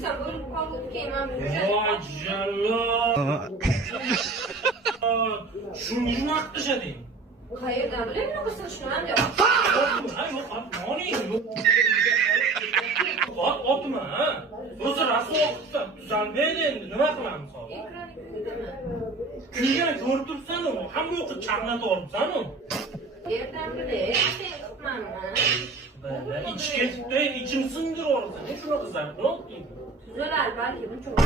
Sen böyle kalkıp giymem. Vay canına. Şunu attı seni. Hayırdan bileyim mi kızım şunu anca? Yok atma, o ne? Atma ha. Özür asıl okutsam düzelmeydi endi, nima qilamiz hozir? Ekranı kıydırma. Kuygan ko'rib turibsan-ku, hamma yoqqa chaqnatib olibsan-ku. Yerdan bileyim. Sen tutmam ha. İç ketibdi, ichim sindirib olasan. Shuni qilsam, nima qilib? Güzel belki bu çok.